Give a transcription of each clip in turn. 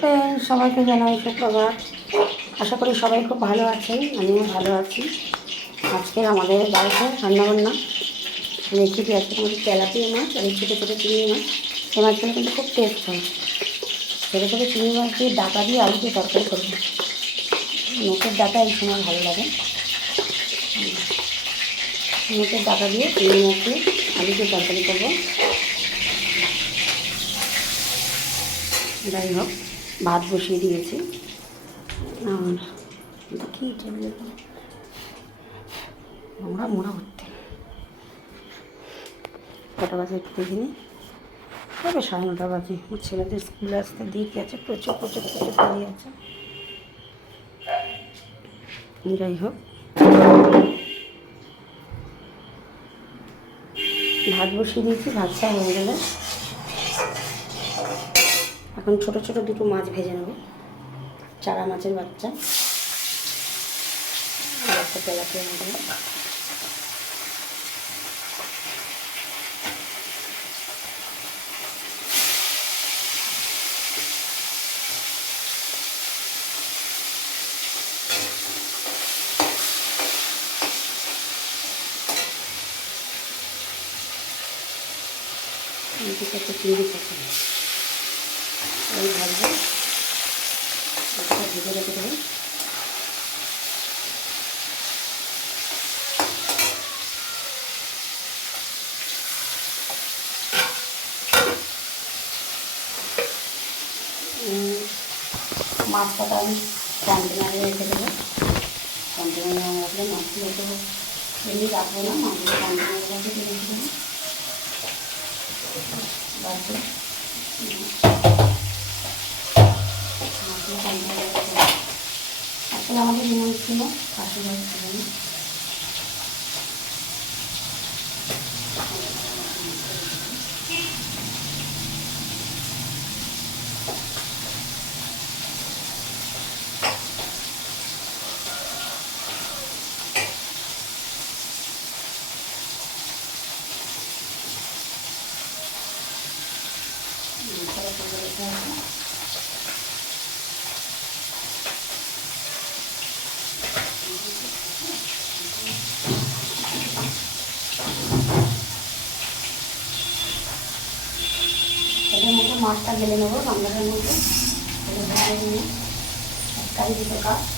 Friend, সবাইকে জানাই সুপ্রভাত আশা করি সবাই খুব ভালো আছেন আমিও ভালো আছি। আজকে আমাদের বাড়িতে রান্নাবান্না। রেসিপি আছে আমাদের তেলাপিয়া মাছ আর ছোটো ছোটো চিংড়ি মাছ। এই মাছগুলো কিন্তু খুব টেস্ট হয়। ছোটো ছোটো চিংড়ি মাছ দিয়ে ডাটা দিয়ে আলু দিয়ে তরকারি করব। নখের ডাটা এই সময় ভালো লাগে। নখের ডাটা দিয়ে চিংড়ি মাছ দিয়ে আলু দিয়ে তরকারি করব। যাই হোক। ভাত বসিয়ে দিয়েছি। আর দেখি টেবিলে নোংরা মোড়া হচ্ছে কটা বাজে একটু দেখিনি তবে সাড়ে নটা বাজে। আমার ছেলেদের স্কুলে আসতে দিকে আছে, প্রচুর প্রচুর প্রচুর দেরি আছে। যাই হোক। ভাত বসিয়ে দিয়েছি, ভাতটা হয়ে গেলে এখন ছোট ছোট দুটো মাছ ভেজে নেব। চারা মাছের বাচ্চা। আর একটা ওই ভাজবো। ওটা ভেজে রেখে দেবো। মাছটা আমি কন্টেনারে রেখে দেবো। কন্টেনারে রাখলে মাছগুলো তো এমনি রাখব না, মাছগুলো কন্টেনারে রেখে রেখে দেবো বাকি আসলে আমাদের নিয়ম ছিল কাশি ভাই ছিল না মশলা মাছটা গেলে নেব গামলাটার মধ্যে। নিয়ে দুটো কাপ।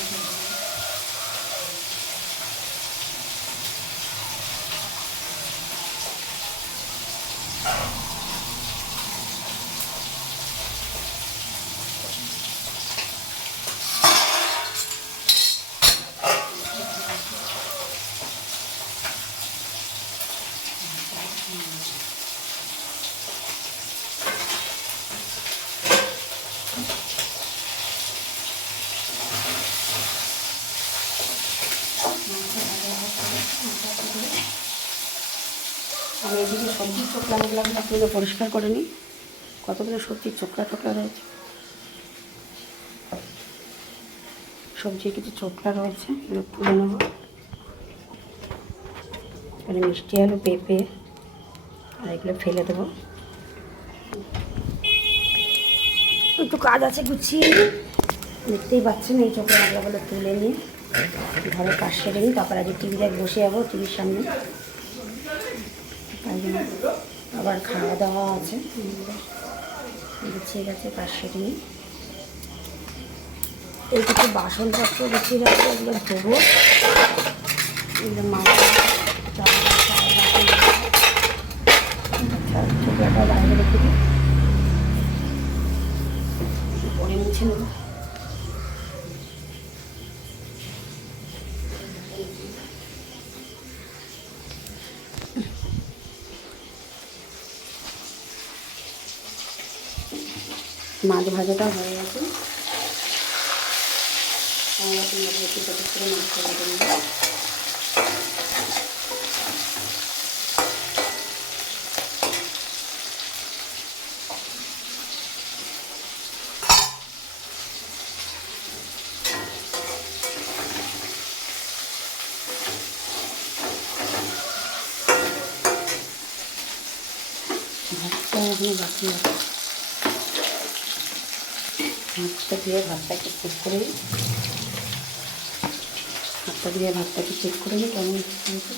আমি এদিকে সবজির চোখলা চোখলাগুলো আপনাকে পরিষ্কার করে নিই। কতগুলো সবজির চোখলা টোকলা রয়েছে? সবজির কিছু চোখলা রয়েছে, এগুলো তুলে নেব। এখানে মিষ্টি আলু, পেঁপে, আর এগুলো ফেলে দেবো। একটু কাজ আছে গুছিয়ে। দেখতেই পাচ্ছেন এই চোখলা আগলাগুলো তুলে নিয়ে। ঘরে কাজ সেরে নিই, তারপর আজকে টিভি দেখ বসে যাব টিভির সামনে। আবার খাওয়া দাওয়া আছে। গুছিয়ে গেছে সেরে নিই এই কিছু বাসনপত্র গুছিয়ে রাখব এগুলো ধোবো। এগুলো মাছ বাইরে রেখে দিই। আর এদিকে সবজির চোখলাগুলো আপনাদের পরিষ্কার করে নিই কতগুলো সবজির চোখলা টোকলা রয়েছে এগুলো তুলে নেব। এখানে মিষ্টি আলু পেঁপে আর এগুলো ফেলে দেবো মুছে নেব মাছ ভাজাটা হয়ে গেছে। ভাতটা এখনও বাকি আছে। ভাতটা দিয়ে ভাতটাকে চেক করে নিই। ভাতটা দিয়ে ভাতটাকে চেক করে নিই, কেমন হয়েছে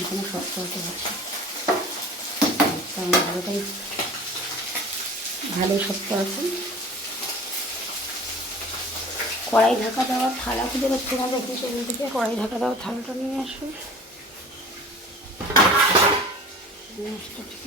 এখনও শক্ত হতে ভাতটা কারণ ভালোটাই ভালোই শক্ত আছে। কড়াই ঢাকা দেওয়ার থালা খুঁজে পাচ্ছি দেখি সেখান থেকে কড়াই ঢাকা দেওয়ার থালাটা নিয়ে আসবে মাছটা ঠিক